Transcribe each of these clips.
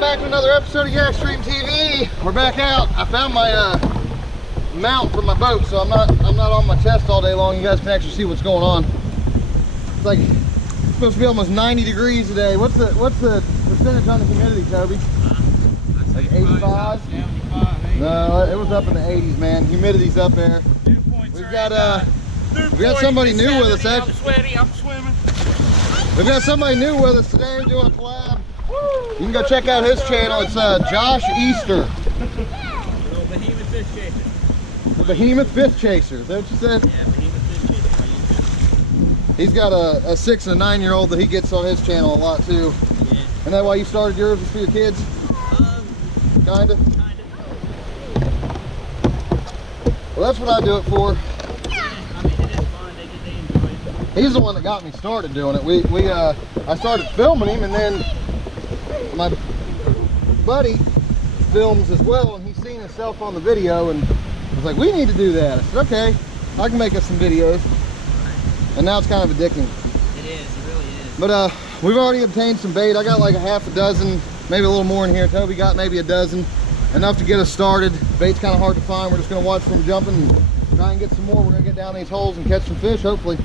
welcome back to another episode of Yakstreamtv. We're back out. I found my mount for my boat, so I'm not on my chest all day long. You guys can actually see what's going on. It's like it's supposed to be almost 90 degrees today. What's the percentage on the humidity, Toby? Like 85? 75. No, it was up in the 80s, man. Humidity's up there. We got somebody new with us. I'm sweaty. I'm swimming. We've got somebody new with us today doing a collab. You can go check out his channel. It's Josh Easter. Little behemoth fish chaser. The Behemoth Fish Chaser. Is that what you said? Yeah, behemoth fish chaser. He's got a 6 and a 9-year-old that he gets on his channel a lot too. Yeah. Isn't that why you started yours, was for your kids? Kinda. Well, that's what I do it for. I mean, it is fun. They enjoy it. He's the one that got me started doing it. I started filming him, and then my buddy films as well, and he's seen himself on the video, and I was like, we need to do that. I said, okay, I can make us some videos. And now it's kind of addicting. It is. It really is. But we've already obtained some bait. I got like a half a dozen, maybe a little more in here. Toby got maybe a dozen, enough to get us started. Bait's kind of hard to find. We're just going to watch them jumping and try and get some more. We're going to get down these holes and catch some fish, hopefully.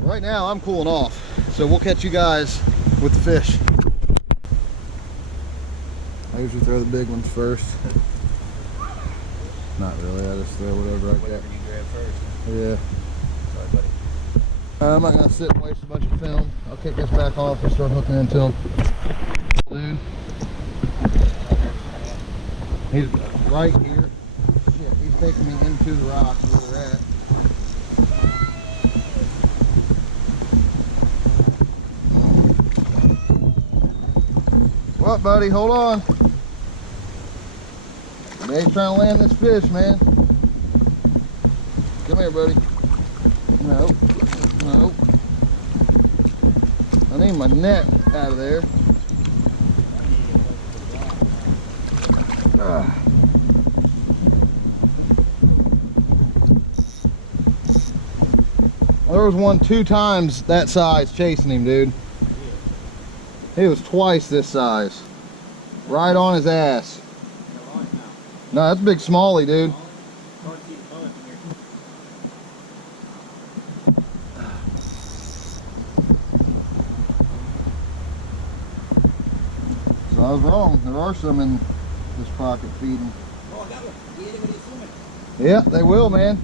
Right now, I'm cooling off, so we'll catch you guys with the fish. I usually throw the big ones first. Not really, I just throw whatever I get. Whatever you grab first. Yeah. Sorry, buddy. I'm not gonna sit and waste a bunch of film. I'll kick this back off and start hooking into him. Dude. He's right here. Shit, he's taking me into the rocks where they're at. What, buddy? Hold on. He's trying to land this fish, man. Come here, buddy. No. No. I need my net out of there. There was one 2 times that size chasing him, dude. He was twice this size. Right on his ass. No, that's a big smallie, dude. So I was wrong. There are some in this pocket feeding. Oh, I got one. Get it when he's swimming. Yeah, they will, man.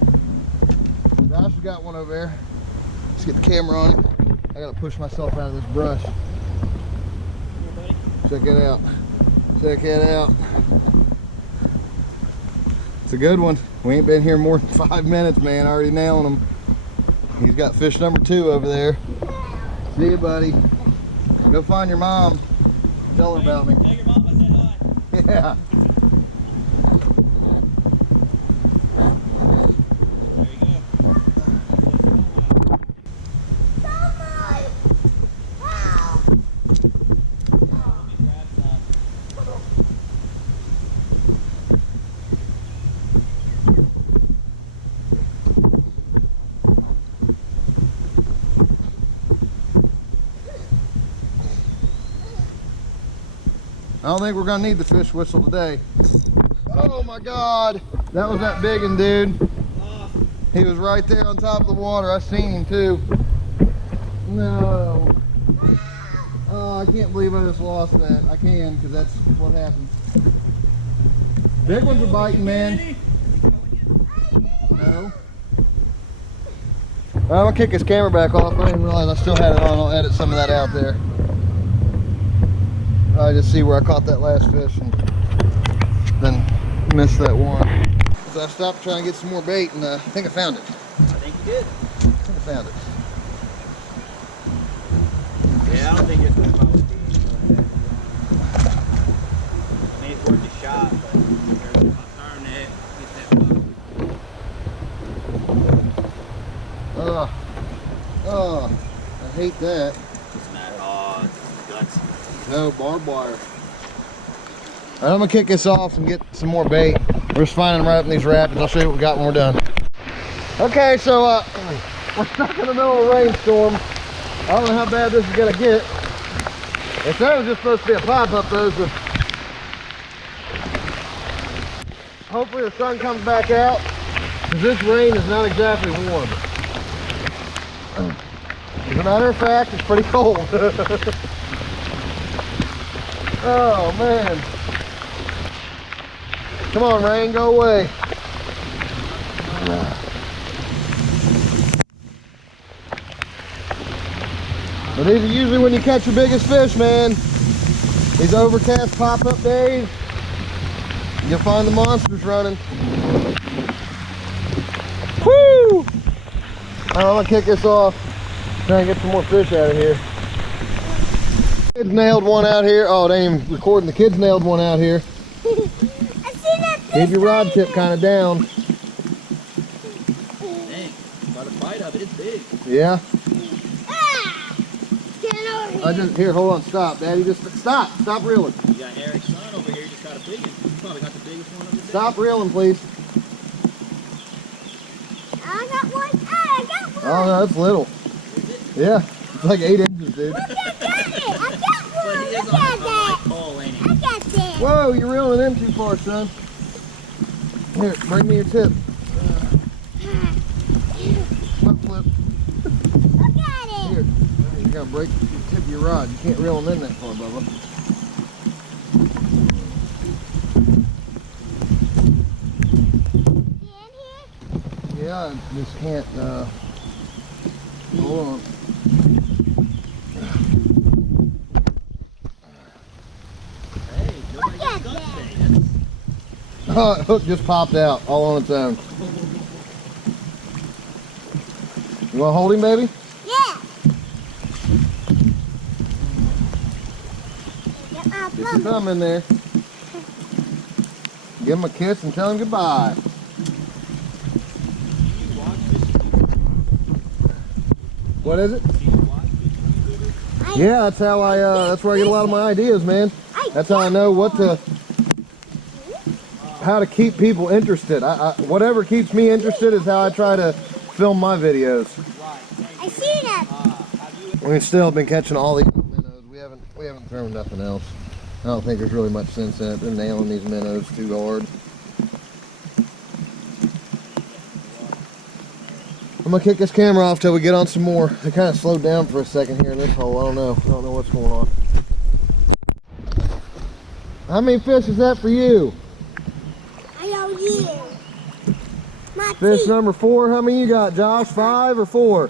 Josh has got one over there. Let's get the camera on him. I gotta push myself out of this brush. Check it out. Check it out. It's a good one. We ain't been here more than 5 minutes, man. Already nailing him. He's got fish number 2 over there. See you, buddy. Go find your mom. Tell her about me. Tell your mom I said hi. Yeah. There you go. I don't think we're gonna need the fish whistle today. Oh my God, that was that big one, dude. He was right there on top of the water. I seen him too. No. Oh, I can't believe I just lost that. I can, because that's what happens. Big ones are biting, man. No. I'm gonna kick his camera back off. I didn't realize I still had it on. I'll edit some of that out there. I just see where I caught that last fish and then missed that one. So I stopped trying to get some more bait, and I think I found it. I think you did. I think I found it. Yeah, I don't think it's going to probably be. I mean, it's worth a shot, but there's my turn net. Get that bug. Oh, I hate that. It's not, oh, it's guts. No, barbed wire. All right, I'm gonna kick this off and get some more bait. We're just finding them right up in these rapids. I'll show you what we got when we're done. Okay, so we're stuck in the middle of a rainstorm. I don't know how bad this is gonna get. If that was just supposed to be a pop-up though, so hopefully the sun comes back out, because this rain is not exactly warm. As a matter of fact, it's pretty cold. Oh man. Come on, rain, go away. But these are usually when you catch your biggest fish, man. These overcast pop-up days, you'll find the monsters running. Woo! I'm gonna kick this off, try and get some more fish out of here. Kids nailed one out here. Oh, they ain't even recording. The kids nailed one out here. I see that fish. Keep your rod tip kind of down. Dang, by the bite of it, it's big. Yeah. Ah! Get over here. Here, hold on, stop, Daddy. Just stop reeling. You got Eric's son over here, just got a big one. You probably got the biggest one of the day. Stop reeling, please. I got one. Ah, I got one. Oh no, that's little. Yeah, it's like 8 inches, dude. Look, I got it. I got But one. he is Look on at a that. light pole, ain't he? I got that. Whoa, you're reeling in too far, son. Here, bring me your tip. Flip. Look at it. Here, you're gonna break the tip of your rod. You can't reel them in that far, Bubba. See in here? Yeah, I just can't, hold on. Hey, nobody got Look at stuck that. today. Oh, the hook just popped out all on its own. You wanna hold him, baby? Yeah. Get my Get your plum. thumb in there. Give him a kiss and tell him goodbye. You watch fishing YouTubers? What is it? Do you watch fishing YouTubers? Yeah, that's how that's where I get a lot of my ideas, man. That's how I know how to keep people interested. Whatever keeps me interested is how I try to film my videos. Right. I see that. Have you We've still been catching all these minnows. We haven't thrown nothing else. I don't think there's really much sense in it. They're nailing these minnows too hard. I'm gonna kick this camera off till we get on some more. They kind of slowed down for a second here in this hole. I don't know what's going on. How many fish is that for you? I know you. My Fish teeth. number 4. How many you got, Josh? 5 or 4? 4.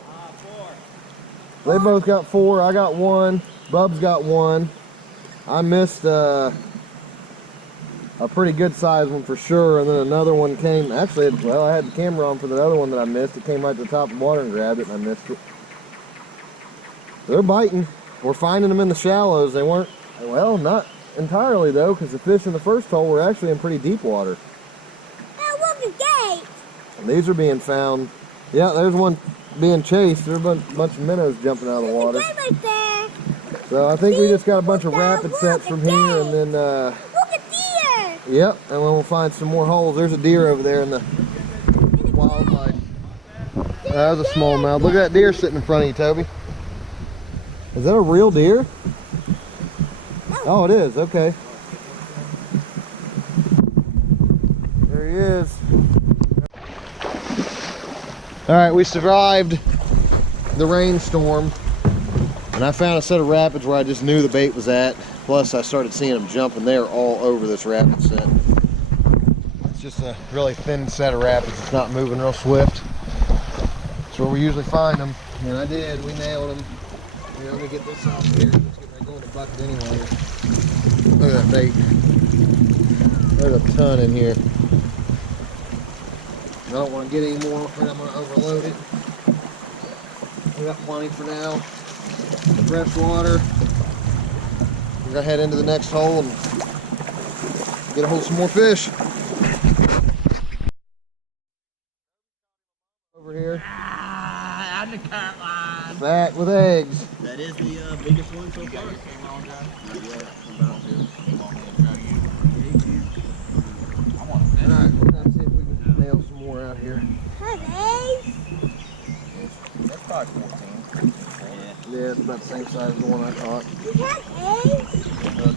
They both got 4. I got 1. Bub's got 1. I missed a pretty good sized one for sure, and then another one came. Actually, well, I had the camera on for the other one that I missed. It came right to the top of the water and grabbed it, and I missed it. They're biting. We're finding them in the shallows. They weren't, well, not entirely though, because the fish in the first hole were actually in pretty deep water. Oh, look at that. And these are being found. Yeah, there's one being chased. There's a bunch of minnows jumping out of the water. Look at that right there. So I think we just got a bunch of rapid sets from here, and then Look at deer. yep, and then we'll find some more holes. There's a deer over there in the wildlife. That was a smallmouth. Look at that deer sitting in front of you, Toby. Is that a real deer? Oh, it is. Okay. There he is. All right, we survived the rainstorm, and I found a set of rapids where I just knew the bait was at. Plus, I started seeing them jumping there all over this rapid set. It's just a really thin set of rapids. It's not moving real swift. That's where we usually find them, and I did. We nailed them. Here, let me get this off here. Let's get ready to go in the bucket anyway. Look at that bait. There's a ton in here. I don't want to get any more, but I'm going to overload it. We got plenty for now. Fresh water. We're going to head into the next hole and get a hold of some more fish. Over here. On the current line. Back with eggs. That is the biggest one so far. Alright, we're going to see if we can nail some more out here. Have eggs. That's probably 14. Yeah, it's about the same size as the one I caught. You have eggs.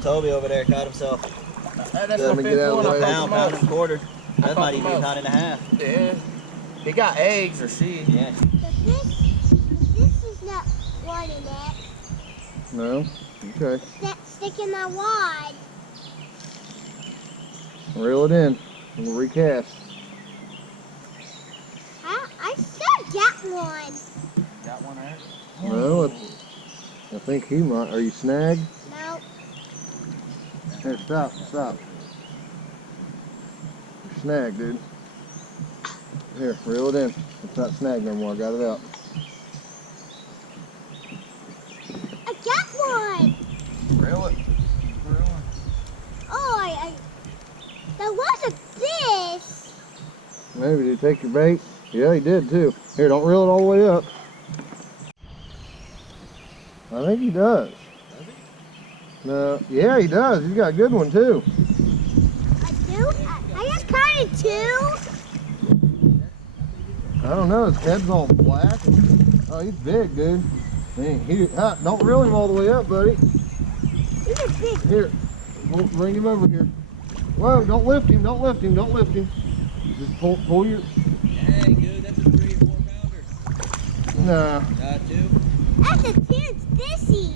Toby over there caught himself Let me get out of the way. pound and a quarter. That might even be a pound and a half. Yeah. He got eggs or she. Yeah. This is not one in it. No? Okay. That's sticking my wad. Reel it in. We'll recast. I still got one. Got one there? No, I think he might. Are you snagged? No. Here, stop. You're snagged, dude. Here, reel it in. It's not snagged no more. I got it out. I got one. Reel it. Oh, there was a fish. Maybe did he take your bait? Yeah, he did too. Here, don't reel it all the way up. I think he does. Does he? No, yeah, he does. He's got a good one too. I do? I got kind of two. I don't know. His head's all black. Oh, he's big, dude. Don't reel him all the way up, buddy. He's a big. Here, bring him over here. Whoa! Don't lift him. Don't lift him. Just pull your. Hey, good. That's a 3 or 4 pounder. Nah. Two. That's a huge fishy.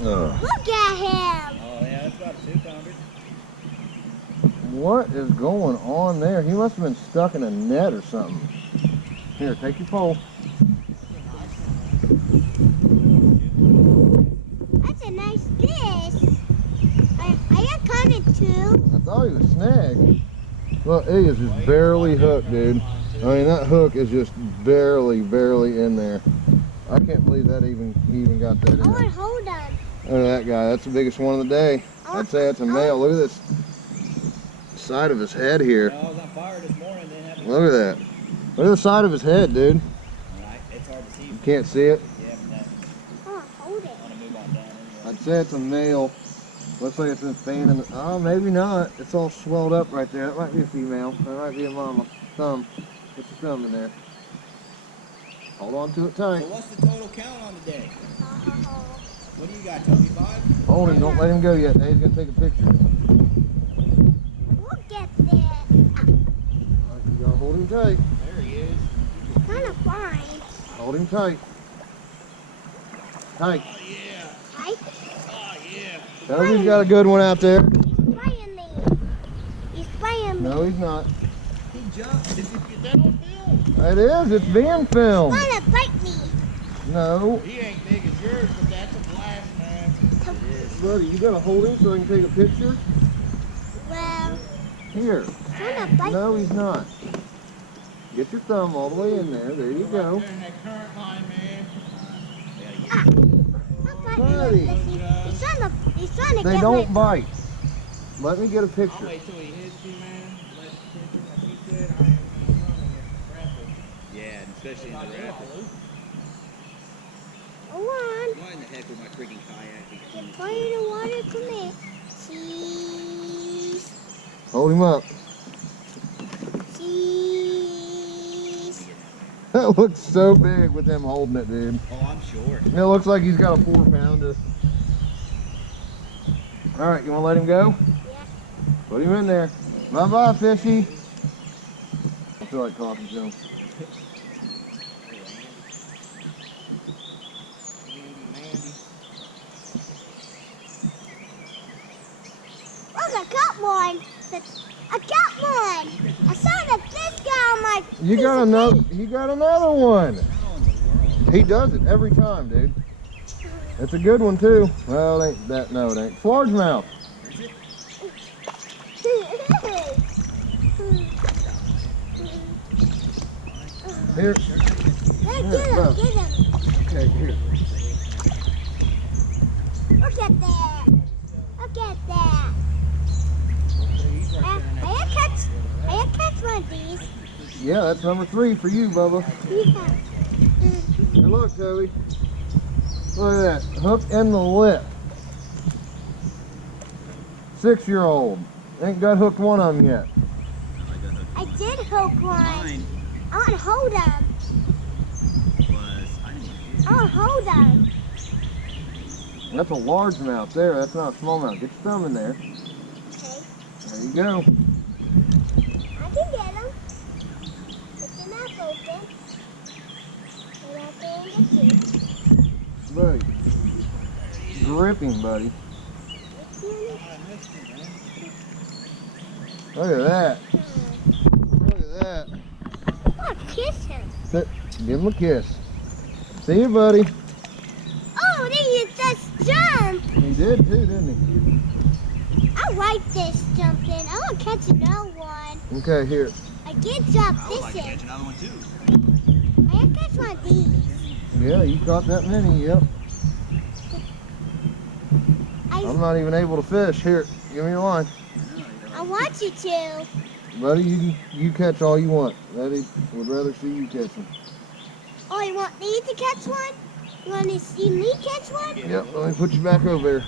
Look at him. Oh, yeah, that's about a 2 pounder. What is going on there? He must have been stuck in a net or something. Here, take your pole. That's a nice fish. I got kind of two. I thought he was snagged. Look, he is just barely hooked, dude. I mean, that hook is just barely in there. I can't believe that he even got that in I want there. to hold him. Look at that guy. That's the biggest one of the day. I'd say it's a male. Look at this side of his head here. I was on fire this morning. Didn't have Look at that. Look at the side of his head, dude. It's hard to see. You can't see it. Yeah, but that, I want to hold it. I want to move on down anyway. I'd say it's a male. Looks like it's been fanning. Oh, maybe not. It's all swelled up right there. That might be a female. That might be a mama. Thumb. Put your thumb in there. Hold on to it tight. So what's the total count on the day? What do you got, Toby? 5? Hold him. Don't let him go yet. Dave's going to take a picture. Look at that. You gotta hold him tight. There he is. Kind of fine. Hold him tight. Tight. Oh, yeah. Right? Oh, yeah. Toby's got a good one out there. He's spraying me. He's spraying me. No, he's not. He jumped. Did you get that on film? It is. It's being filmed. He's trying to bite me. No. He ain't big as yours, but that's a blast, man. It is. Buddy, you gotta hold him so I can take a picture. Well, Here. he's trying to bite No, me. he's not. Get your thumb all the way in there. There you go. There in that current line, man. Ah. Not biting Buddy. me, Missy. He's trying to They get don't my... bite. Let me get a I'll picture. wait till he hits you, man. Let you said, I ain't running it. Yeah, and especially in the rapids. Hold on. Why in the heck with my freaking kayak? Get plenty of water. Come here. Cheese. Hold him up. Cheese. That looks so big with him holding it, dude. Oh, I'm sure. It looks like he's got a 4-pounder. All right, you want to let him go? Yeah. Put him in there. Bye-bye, fishy. I feel like talking to him. Look, I got one. I got one. I saw that this guy on my. You piece got of another. meat. You got another one. He does it every time, dude. It's a good one too. Well, it ain't that. No, it ain't. Largemouth. Here. Get him, get him. Okay, here. Look at that. Look at that. I catch one of these. Yeah, that's number 3 for you, Bubba. Yeah. Here, look, Toby. Look at that. Hook in the lip. 6-year-old. Ain't got hooked one of them yet. I did hook one. Mine I want to hold him. was, I didn't I want to hold him. That's a largemouth there. That's not a smallmouth. Get your thumb in there. Okay. There you go. Buddy. Gripping, buddy. Look at that. Look at that. Oh, kiss him. Give him a kiss. See you, buddy. Oh, then you just jumped. He did too, didn't I like this jumping. I want to catch another one. he? Okay, here. I get drop I would this like to in. catch another one too. I can catch one of these. Yeah, you caught that many, yep. I'm not even able to fish. Here, give me your line. I want you to. Buddy, you catch all you want. Daddy would rather see you catch them. Oh, you want me to catch one? You want to see me catch one? Yep, let me put you back over there.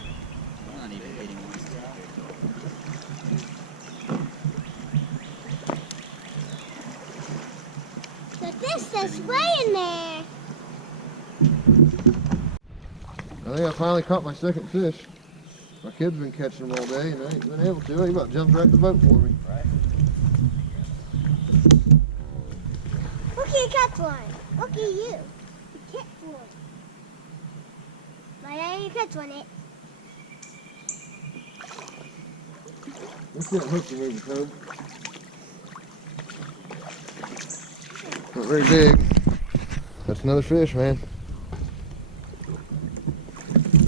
I'm not even hitting one. So this is way in there. I think I finally caught my second fish. My kid's been catching them all day and I ain't been able to. He about jumped right in the boat for me. Right. Look at you catch one. Look at you. You catch one. But I didn't catch one yet. Let's get hooked and move the toad. Not very big. That's another fish, man.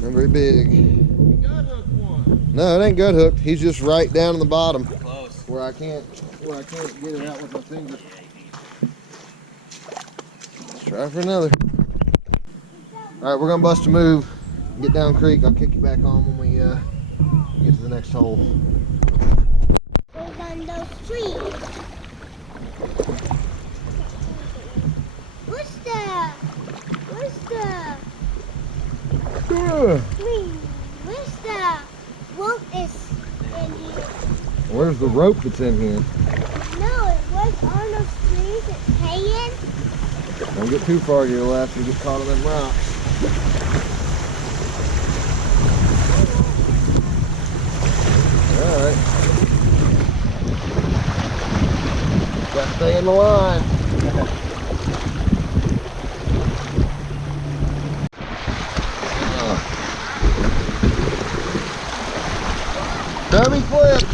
Not very big. Gut hooked one. No, it ain't gut hooked. He's just right down in the bottom Close. where I can't get it out with my fingers. Let's try for another. All right, we're gonna bust a move. Get down creek. I'll kick you back on when we get to the next hole. We're on those trees. What's the tree? Where's the rope is in here? Where's the rope that's in here? No, it was on those trees. It's hanging. Don't get too far to your left. You get caught on them rocks. All right. Got to stay in the line. Toby flipped.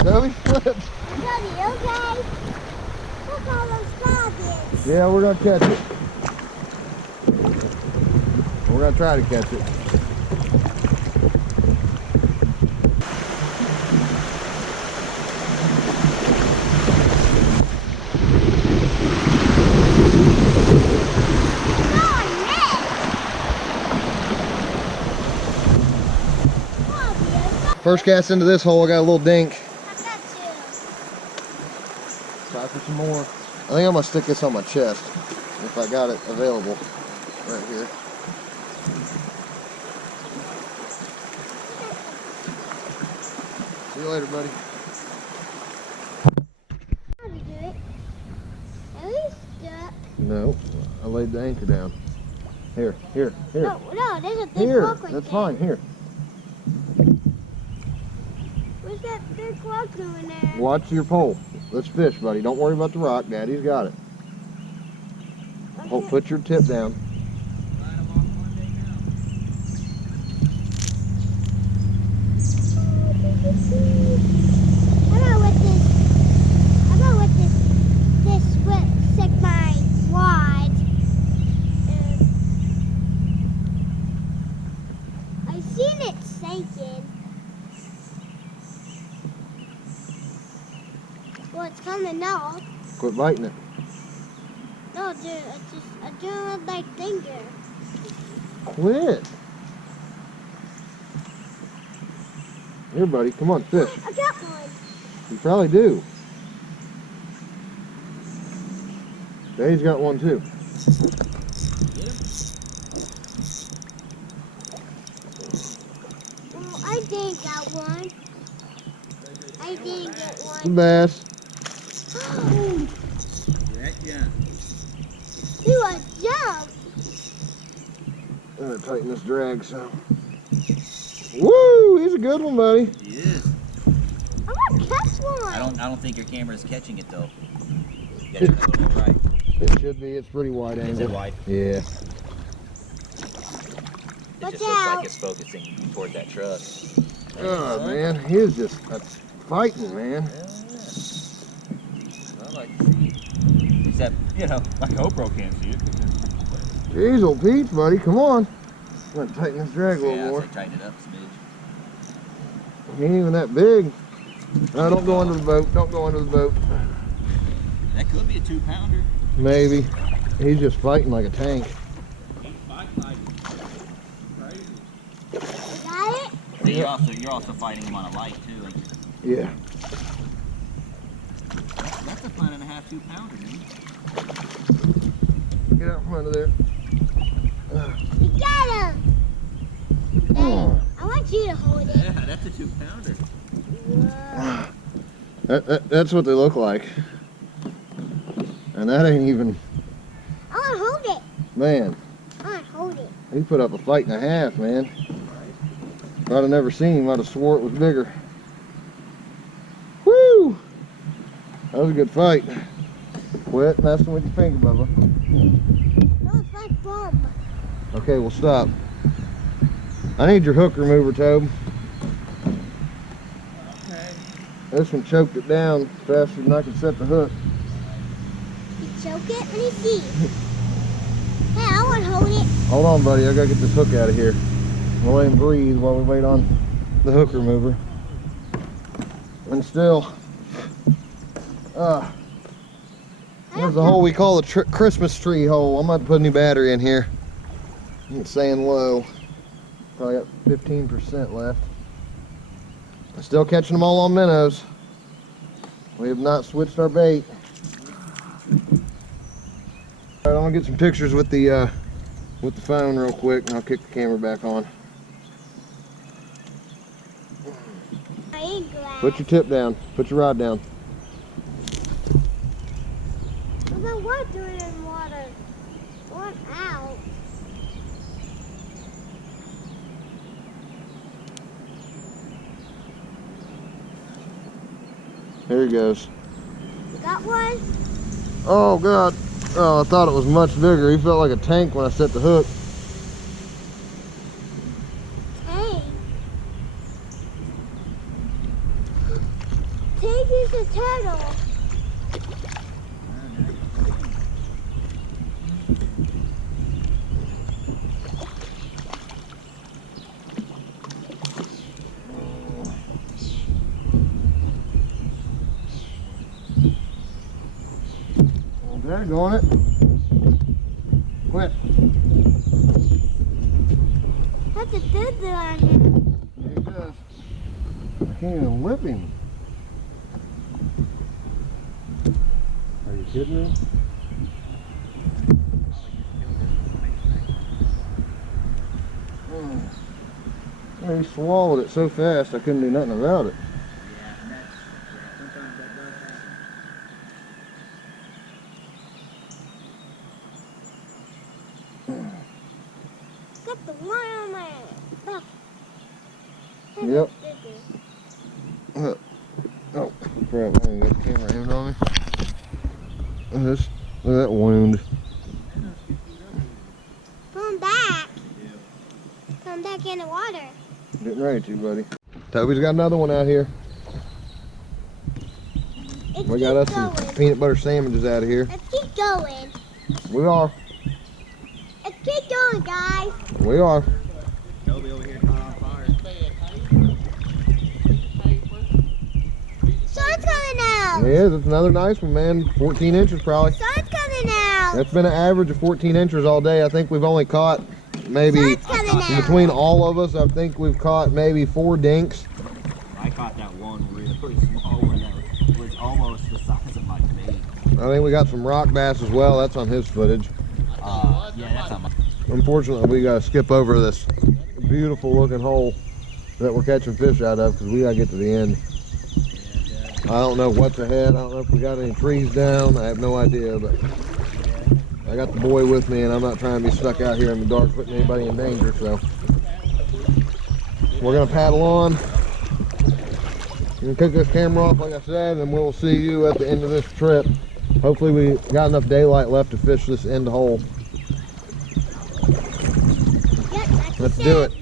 Toby flipped. Daddy, okay? Look all those clouds. Yeah, we're gonna catch it. We're gonna try to catch it. First cast into this hole, I got a little dink. I got you. Try for some more. I think I'm gonna stick this on my chest if I got it available right here. See you later, buddy. How to do it? At least stuck. No, I laid the anchor down. Here. No, there's a big Here, rock right that's there. fine, here. What's that big rock doing there? Watch your pole. Let's fish, buddy. Don't worry about the rock. Daddy's got it. Oh, put your tip down. Line them off one day How about with this whip stick my wide? I seen it sinking. Well, it's coming out. Quit biting it. No, dude, I do it with my finger. Quit. Here, buddy. Come on, fish. I got one. You probably do. Daddy's got one too. Well, I didn't get one. I didn't get Some one. bass. Heck yeah. Do a jump. I'm gonna tighten this drag so. Woo! He's a good one, buddy. He is. I want to catch one. I don't think your camera is catching it though. Yeah, turn a little more right. It should be. It's pretty wide Is angle. it wide? Yeah. It Watch just looks out. like it's focusing toward that truck. Oh man, he is just fighting, man. I like to see it. Except, you know, my GoPro can't see it. Jeez, old Peach, buddy, come on. I'm gonna tighten this drag a little Yeah, more. I'd say tighten it up a smidge. He ain't even that big. No, don't go under the boat. Don't go under the boat. That could be a 2-pounder. Maybe. He's just fighting like a tank. He's fighting like crazy. Got it? So you're also fighting him on a light too. Like, Yeah. that's a 1.5, 2-pounder, dude. Get out from under there. You got him. Hey, I want you to hold it. Yeah, that's a 2-pounder. Whoa. That's what they look like. And that ain't even, I want to hold it. man, I want to hold it. he put up a fight and a half, man. If I'd have never seen him, I'd have swore it was bigger. Woo! That was a good fight. Quit messing with your finger, Bubba. No, it's my bum. Okay, we'll stop. I need your hook remover, Tobe. Okay. This one choked it down faster than I can set the hook. You choke it? Let me see. Hey, I want to hold it. Hold on, buddy. I gotta get this hook out of here. We'll let him breathe while we wait on the hook remover. And still, there's a hole we call the Christmas tree hole. I'm about to put a new battery in here. It's saying low. Probably got 15% left. I'm still catching them all on minnows. We have not switched our bait. All right, I'm gonna get some pictures with the phone real quick, and I'll kick the camera back on. I ain't glad. Put your tip down. Put your rod down. I'm not what doing in water. I want out. Here he goes. You got one? Oh God. Oh, I thought it was much bigger. He felt like a tank when I set the hook. Tank. Tank is a turtle. Daggone it. Quit. That's a diddler on him. Yeah, he does. I can't even whip him. Are you kidding me? Oh, he swallowed it so fast I couldn't do nothing about it. Got the one on my back. Yep. Oh, crap, I ain't got the camera aimed on me. Look at that wound. Come back. Come back in the water. Getting ready to, buddy. Toby's got another one out here. We got us some peanut butter sandwiches out of here. Let's keep going. We are. Let's keep going, guys. We are. Toby over here caught on fire. Sun's coming out. It is. It's another nice one, man. 14 inches probably. Sun's coming out. That's been an average of 14 inches all day. I think we've only caught maybe, Sun's coming out. between all of us, I think we've caught maybe 4 dinks. I caught that one really small one that was almost the size of my bait. I think we got some rock bass as well. That's on his footage. Yeah, that's on my. Unfortunately, we got to skip over this beautiful looking hole that we're catching fish out of because we got to get to the end. I don't know what's ahead. I don't know if we got any trees down. I have no idea, but I got the boy with me and I'm not trying to be stuck out here in the dark putting anybody in danger, so we're going to paddle on. We're going to take this camera off like I said, and we'll see you at the end of this trip. Hopefully we got enough daylight left to fish this end hole. Yep, Let's do it.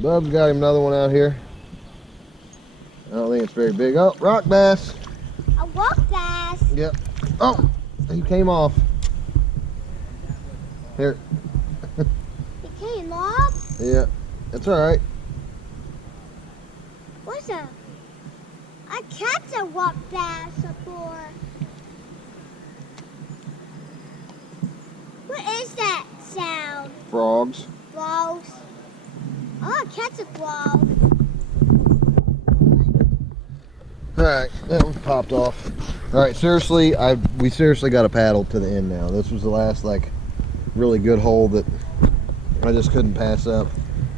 Bub's got him another one out here. I don't think it's very big. Oh, rock bass. A rock bass. Yep. Oh, he came off. Here. It came off. Yeah, that's all right. What's a? I catch a rock bass before. What is that sound? Frogs. Frogs. Oh, catch a frog. All right, that one popped off. All right, seriously, we seriously got a paddle to the end now. This was the last like really good hole that I just couldn't pass up,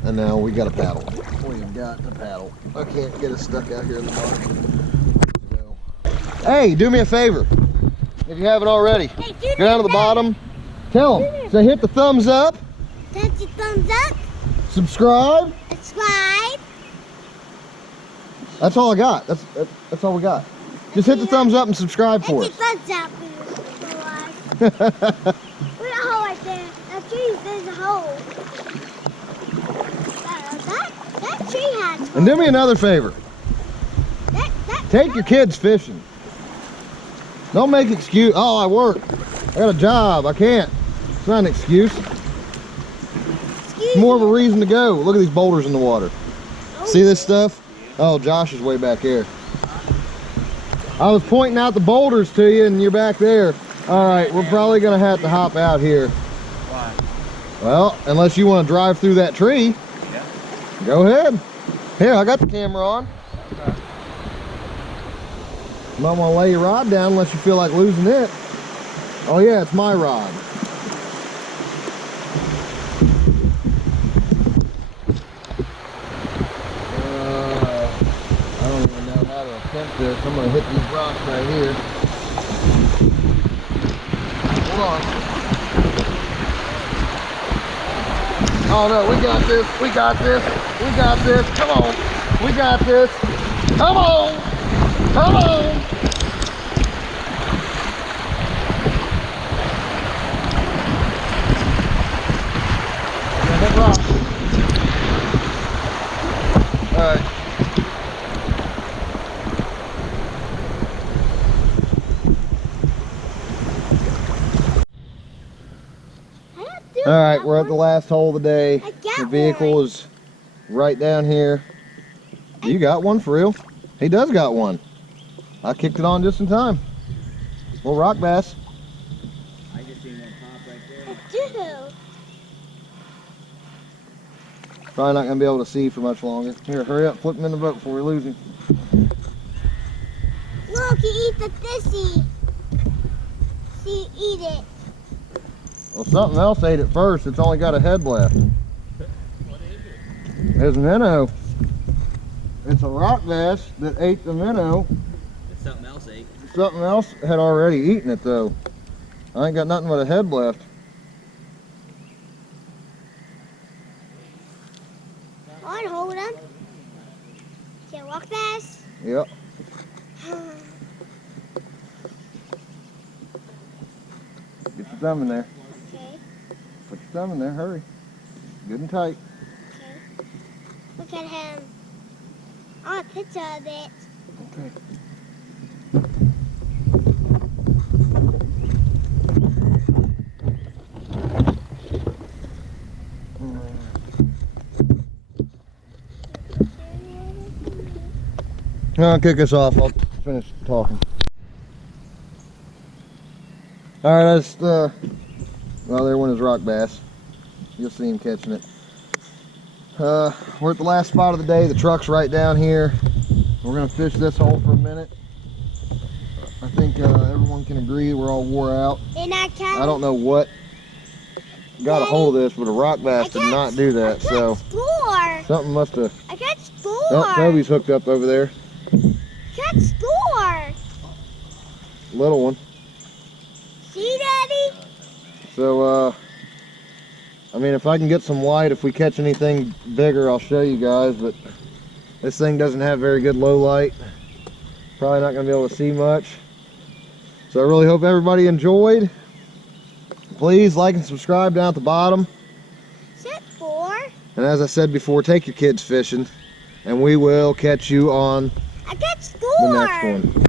and now we got a paddle. We got the paddle. I can't get it stuck out here in the bottom. Hey, do me a favor, if you haven't already. Hey, Go down to the bottom. Tell them. Say hit the thumbs up. Touch the thumbs up. Subscribe. Subscribe. That's all I got. That's all we got. Just hit the thumbs up and subscribe for Hit us. the thumbs up for us. There's a hole right there. That tree, there's a hole. That tree has. And do me another favor. Take your kids fishing. Don't make excuse. Oh, I work. I got a job. I can't. It's not an excuse. It's more of a reason to go. Look at these boulders in the water. See this stuff? Oh, Josh is way back here. I was pointing out the boulders to you and you're back there. All right, we're probably gonna have to hop out here. Why? Well, unless you want to drive through that tree. Yeah. Go ahead. Here, I got the camera on. Okay. You might want to lay your rod down unless you feel like losing it. Oh yeah, it's my rod. I don't even know how to attempt this. I'm going to hit these rocks right here. Hold on. Oh no, we got this. We got this. We got this. Come on. We got this. Come on. Come on. Hit rock. All right. All right, we're at the last hole of the day. The vehicle is right down here. You got one for real? He does got one. I kicked it on just in time. Little rock bass. I just seen one pop right there. I do. Probably not gonna be able to see for much longer. Here, hurry up, flip him in the boat before we lose him. Look, he eats the fishy. See, eat it. Well, something else ate it first. It's only got a head left. What is it? It's a minnow. It's a rock bass that ate the minnow. It's something else ate. Something else had already eaten it though. I ain't got nothing but a head left. On, hold him. See a rock bass? Yep. Get your thumb in there. Okay, Put your thumb in there, hurry. Good and tight. okay. Look at him. I want a picture of it. Okay. I'll kick us off. I'll finish talking. All right, that's well, there went his rock bass. You'll see him catching it. We're at the last spot of the day. The truck's right down here. We're gonna fish this hole for a minute. I think everyone can agree we're all wore out. And I don't know what got a hold of this, but a rock bass did not do that. So score. something must have. I got score. Oh, Toby's hooked up over there. Got score. Little one. See, Daddy? So I mean, if I can get some light, if we catch anything bigger, I'll show you guys, but this thing doesn't have very good low light. Probably not going to be able to see much. So I really hope everybody enjoyed. Please like and subscribe down at the bottom. Sit 4. And as I said before, take your kids fishing. And we will catch you on I got the score. next one.